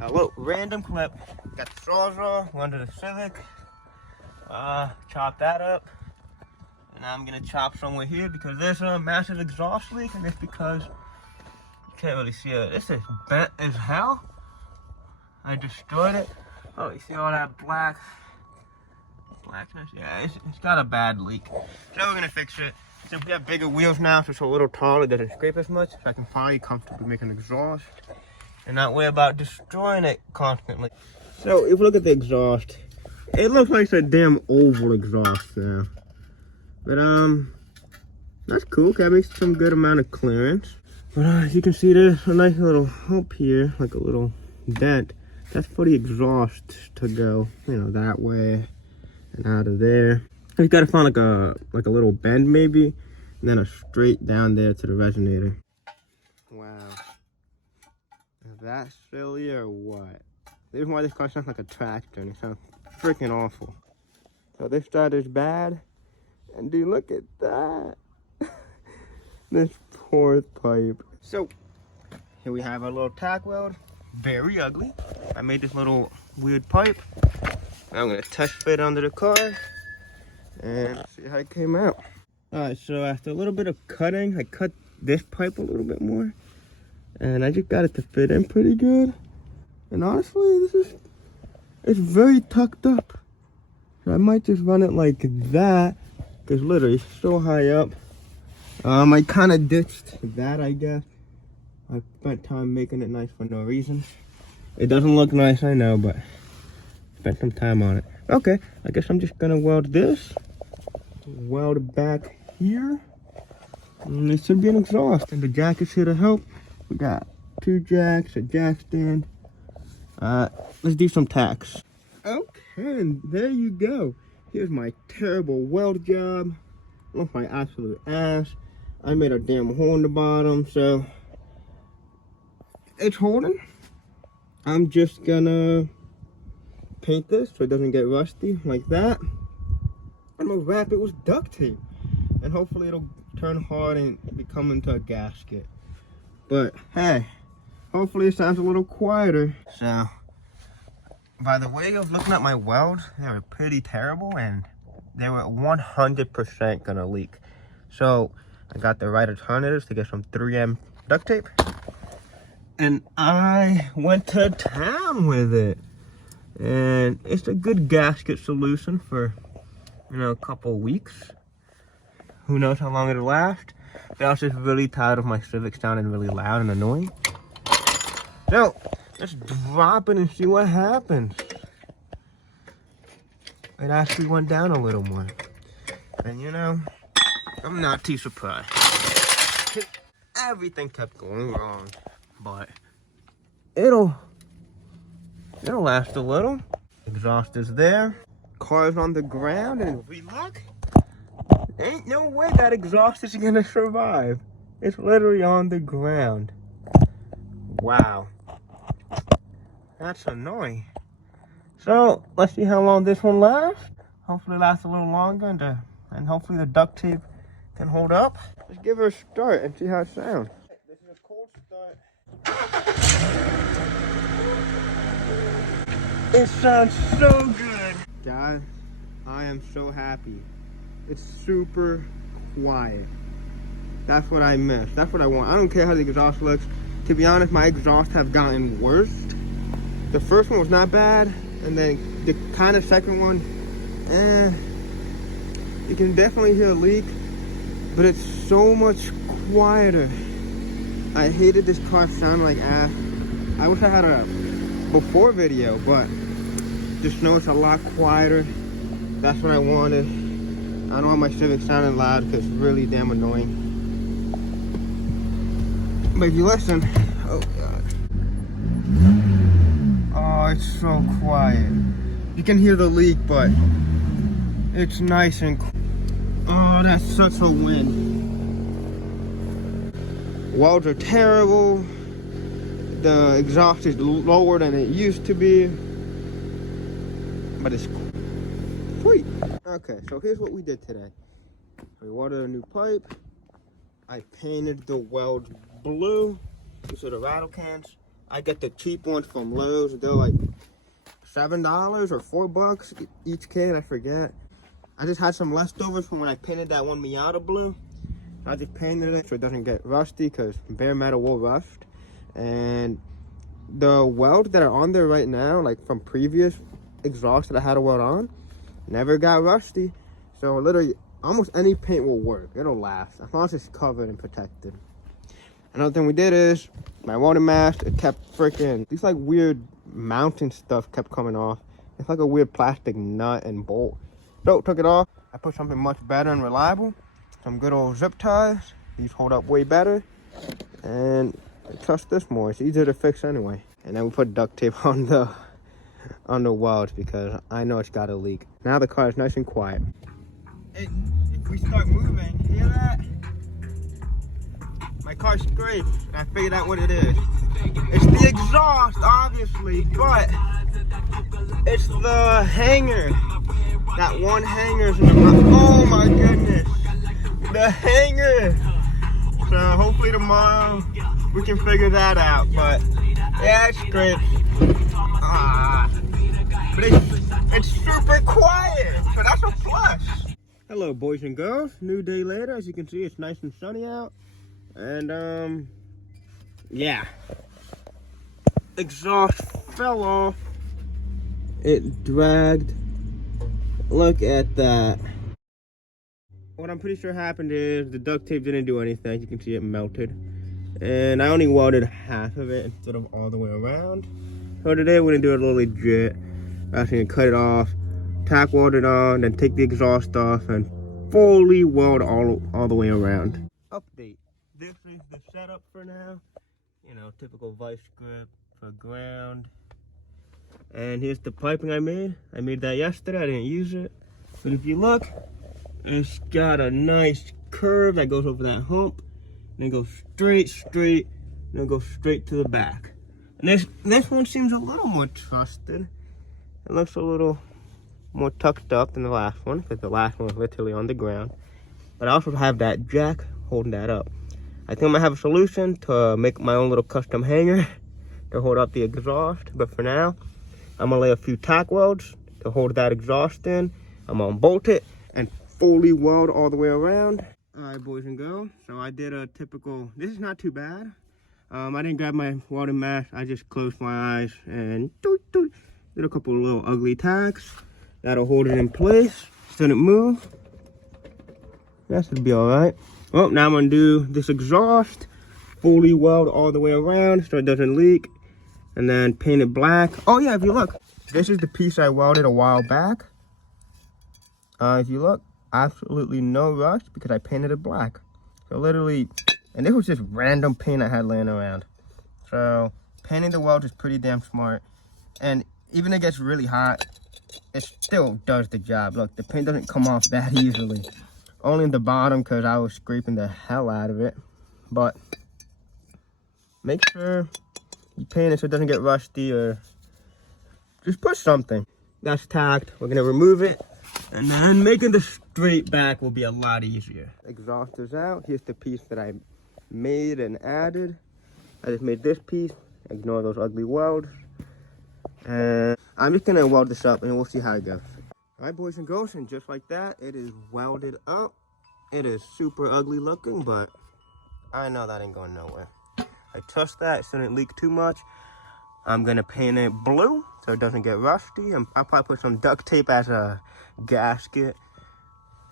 Hello, random clip. Got the straws raw, under the Civic. Chop that up. And now I'm gonna chop somewhere here because there's a massive exhaust leak, and it's because you can't really see it. This is bent as hell. I destroyed it. Oh, you see all that blackness? Yeah, it's got a bad leak. So we're gonna fix it. Since we have bigger wheels now, so it's a little taller, it doesn't scrape as much, so I can finally comfortably make an exhaust and not worry about destroying it constantly. So if we look at the exhaust, it looks like it's a damn oval exhaust now. But that's cool, that makes some good amount of clearance. But as you can see, there's a nice little hump here, like a little dent. That's for the exhaust to go, you know, that way and out of there. You gotta find like a little bend maybe, and then a straight down there to the resonator. Wow. Is that silly or what? This is why this car sounds like a tractor, and it sounds freaking awful. So this side is bad, and dude, look at that. This poor pipe. So here we have our little tack weld. Very ugly. I made this little weird pipe. I'm gonna test fit under the car and see how it came out. Alright, so after a little bit of cutting, I cut this pipe a little bit more, and I just got it to fit in pretty good. And honestly, it's very tucked up. So I might just run it like that, because literally it's so high up. I kind of ditched that, I guess. I spent time making it nice for no reason. It doesn't look nice, I know, but spent some time on it. Okay, I guess I'm just gonna weld this. Weld back here. And it should be an exhaust. And the jack is here to help. We got 2 jacks, a jack stand. Let's do some tacks. Okay, and there you go. Here's my terrible weld job. Look my absolute ass. I made a damn hole in the bottom, so it's holding. I'm just gonna paint this so it doesn't get rusty like that. I'm gonna wrap it with duct tape, and hopefully it'll turn hard and become into a gasket. But hey, hopefully it sounds a little quieter. So by the way of looking at my welds, they were pretty terrible, and they were 100% gonna leak. So I got the right alternatives to get some 3M duct tape, and I went to town with it. And it's a good gasket solution for, you know, a couple weeks. Who knows how long it'll last. But I was just really tired of my Civic sounding really loud and annoying. So let's drop it and see what happens. It actually went down a little more. And you know, I'm not too surprised. Everything kept going wrong. But it'll last a little. Exhaust is there. Car's on the ground, and if we look, ain't no way that exhaust is gonna survive. It's literally on the ground. Wow. That's annoying. So let's see how long this one lasts. Hopefully it lasts a little longer, and hopefully the duct tape can hold up. Let's give her a start and see how it sounds. This is a cold start. It sounds so good. Guys, I am so happy. It's super quiet. That's what I miss. That's what I want. I don't care how the exhaust looks. To be honest, my exhausts have gotten worse. The first one was not bad, and then the kind of second one, you can definitely hear a leak, but it's so much quieter. I hated this car sounding like ass. I wish I had a before video, but just know it's a lot quieter. That's what I wanted. I don't want my Civic sounding loud because it's really damn annoying. But if you listen, oh god. Oh, it's so quiet. You can hear the leak, but it's nice and cool. Oh, that's such a win. Welds are terrible. The exhaust is lower than it used to be, but it's sweet. Okay, so here's what we did today. We watered a new pipe. I painted the weld blue. These are the rattle cans. I get the cheap ones from Lowe's. They're like $7 or $4 each can, I forget. I just had some leftovers from when I painted that one Miata blue. I just painted it so it doesn't get rusty, because bare metal will rust. And the welds that are on there right now, like from previous exhaust that I had to weld on, never got rusty. So literally almost any paint will work. It'll last as long as it's covered and protected. Another thing we did is my welding mask, it kept freaking, these like weird mounting stuff kept coming off. It's like a weird plastic nut and bolt. So took it off. I put something much better and reliable. Some good old zip ties. These hold up way better. And I trust this more. It's easier to fix anyway. And then we put duct tape on the welds because I know it's got a leak. Now the car is nice and quiet. And if we start moving, hear that? My car scrapes, and I figured out what it is. It's the exhaust, obviously, but it's the hanger. That one hanger's in the front. Oh my goodness. The hanger. So hopefully tomorrow we can figure that out. But yeah, it's great. But it's super quiet. So that's a plus. Hello boys and girls. New day later. As you can see, it's nice and sunny out. And yeah. Exhaust fell off. It dragged. Look at that. What I'm pretty sure happened is the duct tape didn't do anything. You can see it melted. And I only welded half of it instead of all the way around. So today we're gonna do it a little legit. I'm actually gonna cut it off, tack weld it on, then take the exhaust off and fully weld all the way around. Update. This is the setup for now. You know, typical vice grip for ground. And here's the piping I made. I made that yesterday. I didn't use it. But if you look, it's got a nice curve that goes over that hump. And then goes straight, and then goes straight to the back. And this one seems a little more trusted. It looks a little more tucked up than the last one, because the last one was literally on the ground. But I also have that jack holding that up. I think I'm gonna have a solution to make my own little custom hanger to hold up the exhaust. But for now, I'm gonna lay a few tack welds to hold that exhaust in. I'm gonna bolt it and fully weld all the way around. All right, boys and girls. So I did a typical, this is not too bad. I didn't grab my welding mask. I just closed my eyes and did a couple of little ugly tacks. That'll hold it in place. Shouldn't move. That should be all right. Well, now I'm gonna do this exhaust, fully weld all the way around so it doesn't leak. And then paint it black. Oh yeah, if you look, this is the piece I welded a while back. If you look, absolutely no rust because I painted it black. So literally, and this was just random paint I had laying around. So painting the welds is pretty damn smart. And even if it gets really hot, it still does the job. Look, the paint doesn't come off that easily. Only in the bottom because I was scraping the hell out of it. But make sure you paint it so it doesn't get rusty, or just put something. That's tacked. We're gonna remove it, and then making the straight back will be a lot easier. Exhaust is out. Here's the piece that I made and added. I just made this piece. Ignore those ugly welds. And I'm just gonna weld this up and we'll see how it goes. All right, boys and girls, and just like that, it is welded up. It is super ugly looking, but I know that ain't going nowhere. I trust that it shouldn't leak too much. I'm gonna paint it blue so it doesn't get rusty. I'll probably put some duct tape as a gasket.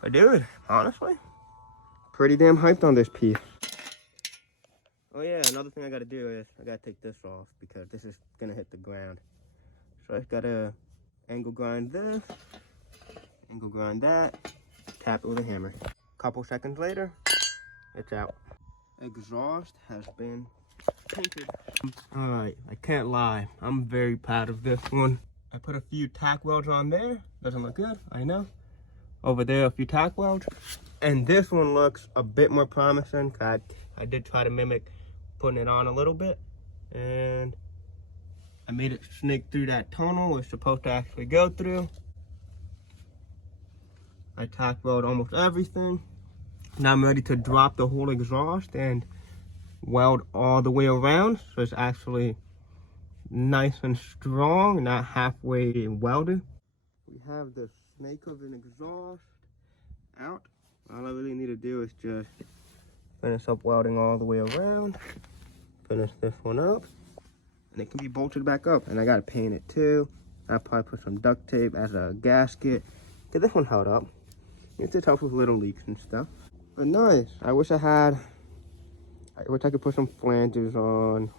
But dude, honestly, pretty damn hyped on this piece. Oh yeah, another thing I gotta do is I gotta take this off because this is gonna hit the ground. So I gotta angle grind this, angle grind that, tap it with a hammer. Couple seconds later, it's out. Exhaust has been painted. All right, I can't lie, I'm very proud of this one. I put a few tack welds on there. Doesn't look good, I know. Over there, a few tack welds. And this one looks a bit more promising. I did try to mimic putting it on a little bit. And I made it snake through that tunnel it's supposed to actually go through. I tack weld almost everything. Now I'm ready to drop the whole exhaust and weld all the way around so it's actually nice and strong, not halfway welded. We have the snake of an exhaust out. All I really need to do is just finish up welding all the way around. Finish this one up. And it can be bolted back up. And I gotta paint it too. I'll probably put some duct tape as a gasket. Get this one held up. It just helps with little leaks and stuff. But nice. I wish I could put some flanges on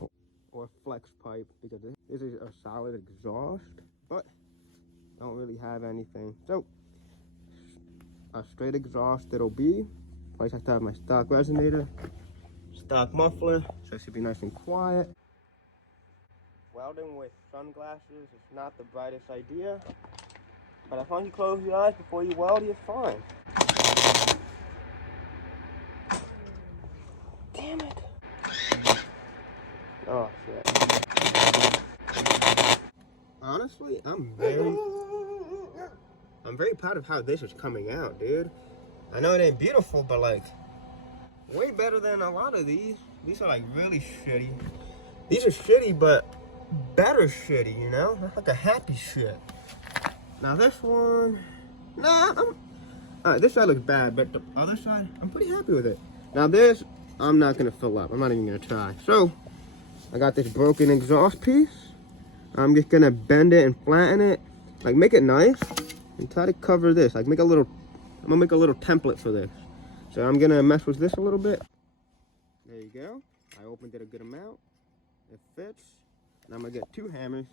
or flex pipe because this is a solid exhaust, but I don't really have anything. So a straight exhaust it'll be. I just have to have my stock resonator, stock muffler, so it should be nice and quiet. Welding with sunglasses is not the brightest idea, but as long as you close your eyes before you weld, you're fine. Damn it. Oh shit. Honestly, I'm very proud of how this is coming out, dude. I know it ain't beautiful, but like way better than a lot of these. These are like really shitty. These are shitty, but better shitty, you know? That's like a happy shit. Now this one, this side looks bad, but the other side, I'm pretty happy with it. Now this, I'm not gonna fill up. I'm not even gonna try. So, I got this broken exhaust piece. I'm just gonna bend it and flatten it, like make it nice, and try to cover this. Like I'm gonna make a little template for this. So I'm gonna mess with this a little bit. There you go. I opened it a good amount. It fits. Now I'm gonna get 2 hammers.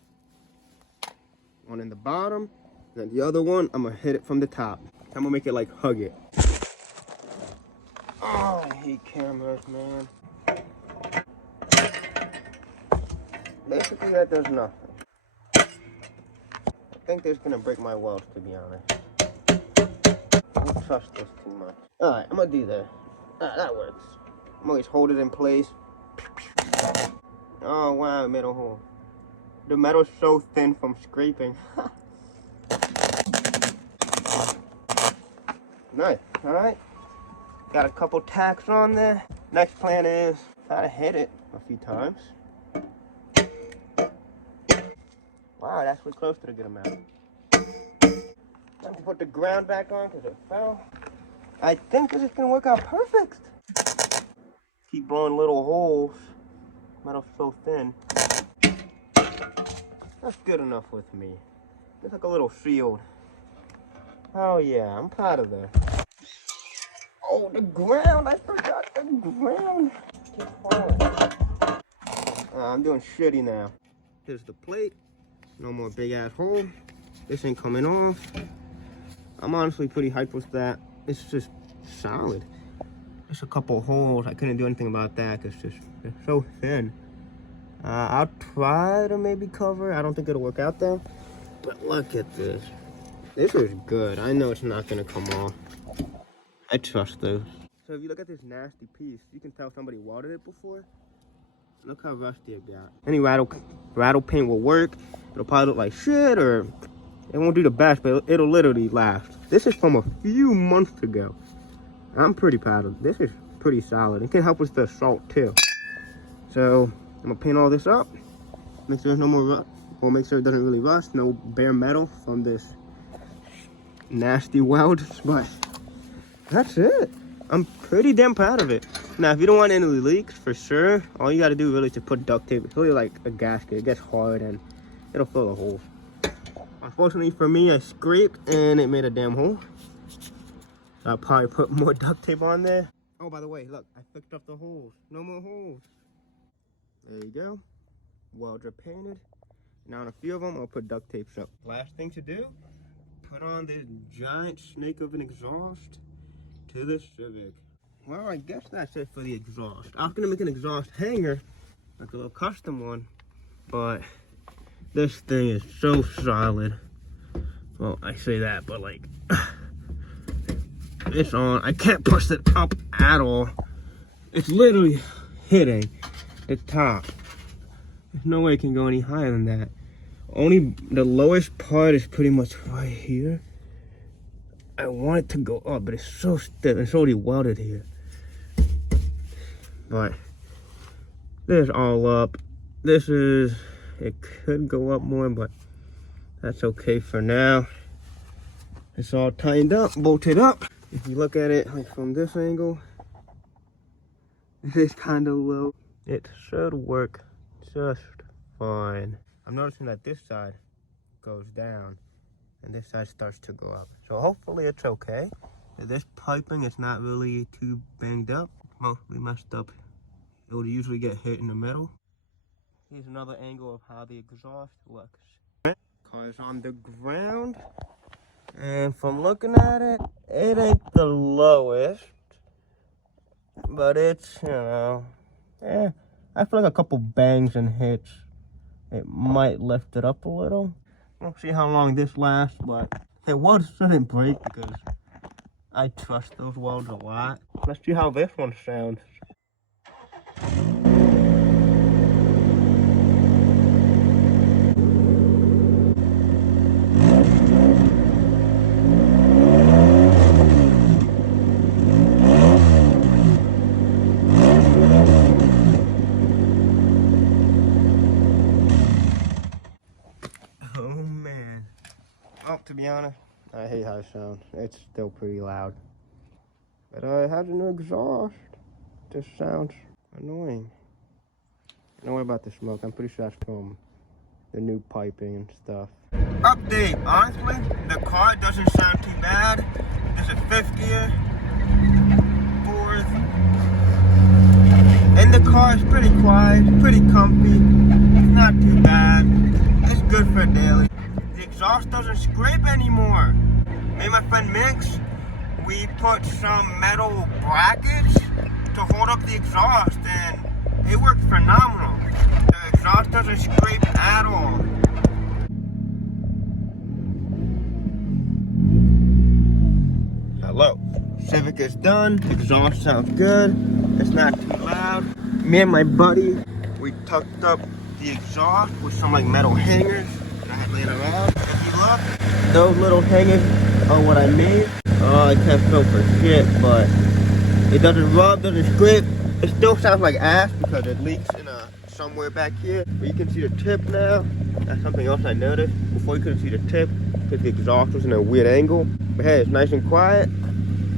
One in the bottom, then the other one, I'm gonna hit it from the top. I'm gonna make it like hug it. Oh, I hate cameras, man. Basically, that does nothing. I think this is gonna break my welds, to be honest. I don't trust this too much. Alright, I'm gonna do that. That works. I'm gonna just hold it in place. Oh wow, it made a hole. The metal's so thin from scraping. Nice, alright. Got a couple tacks on there. Next plan is try to hit it a few times. Wow, that's really close to the good amount. I'm gonna put the ground back on because it fell. I think this is gonna work out perfect. Keep blowing little holes. Metal's so thin. That's good enough with me. It's like a little shield. Oh yeah, I'm proud of that. Oh, the ground! I forgot the ground. Keep falling. I'm doing shitty now. Here's the plate. No more big ass hole. This ain't coming off. I'm honestly pretty hyped with that. It's just solid. Just a couple holes. I couldn't do anything about that because it's so thin. I'll try to maybe cover. I don't think it'll work out though. But look at this. This is good. I know it's not gonna come off. I trust those. So if you look at this nasty piece, you can tell somebody welded it before. Look how rusty it got. Any rattle paint will work. It'll probably look like shit or it won't do the best, but it'll literally last. This is from a few months ago. I'm pretty proud of it. This is pretty solid. It can help with the salt too. So I'm gonna paint all this up. Make sure there's no more rust. Or make sure it doesn't really rust. No bare metal from this nasty weld. But that's it. I'm pretty damn proud of it. Now, if you don't want any leaks, for sure, all you gotta do really is to put duct tape. It's really like a gasket. It gets hard and it'll fill the holes. Unfortunately for me, I scraped and it made a damn hole. So I'll probably put more duct tape on there. Oh, by the way, look, I fixed up the holes. No more holes. There you go. Welds are painted. Now on a few of them, I'll put duct tape up. Last thing to do, put on this giant snake of an exhaust to the Civic. Well, I guess that's it for the exhaust. I was gonna make an exhaust hanger, like a little custom one, but this thing is so solid. Well, I say that, but like, it's on. I can't push it up at all. It's literally hitting the top. There's no way it can go any higher than that. Only the lowest part is pretty much right here. I want it to go up, but it's so stiff. It's already welded here. But this is all up. This is It could go up more, but that's okay for now. It's all tightened up, bolted up. If you look at it like from this angle, it is kind of low. It should work just fine. I'm noticing that this side goes down and this side starts to go up. So hopefully it's okay. This piping is not really too banged up, mostly messed up. It would usually get hit in the middle. Here's another angle of how the exhaust looks. Car's on the ground, and from looking at it, it ain't the lowest, but it's, you know, I feel like a couple bangs and hits, it might lift it up a little. We'll see how long this lasts, but it shouldn't break because I trust those welds a lot. Let's see how this one sounds. Oh, to be honest, I hate how it sounds. It's still pretty loud. But it has a new exhaust. Just sounds annoying. Don't worry about the smoke. I'm pretty sure that's from the new piping and stuff. Update. Honestly, the car doesn't sound too bad. There's a fifth gear, fourth. And the car is pretty quiet, pretty comfy. It's not too bad. It's good for daily. The exhaust doesn't scrape anymore. Me and my friend Mix, we put some metal brackets to hold up the exhaust, and it worked phenomenal. The exhaust doesn't scrape at all. Hello. Civic is done. Exhaust sounds good. It's not too loud. Me and my buddy, we tucked up the exhaust with some like metal hangers that I had laying around. If you look, those little hangers are what I made. Oh, it can't feel for shit, but it doesn't rub, doesn't scrape. It still sounds like ass because it leaks in somewhere back here. But you can see the tip now. That's something else I noticed. Before you couldn't see the tip because the exhaust was in a weird angle. But hey, it's nice and quiet.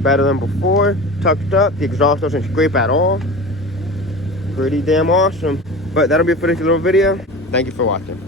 Better than before. Tucked up. The exhaust doesn't scrape at all. Pretty damn awesome. But that'll be it for this little video. Thank you for watching.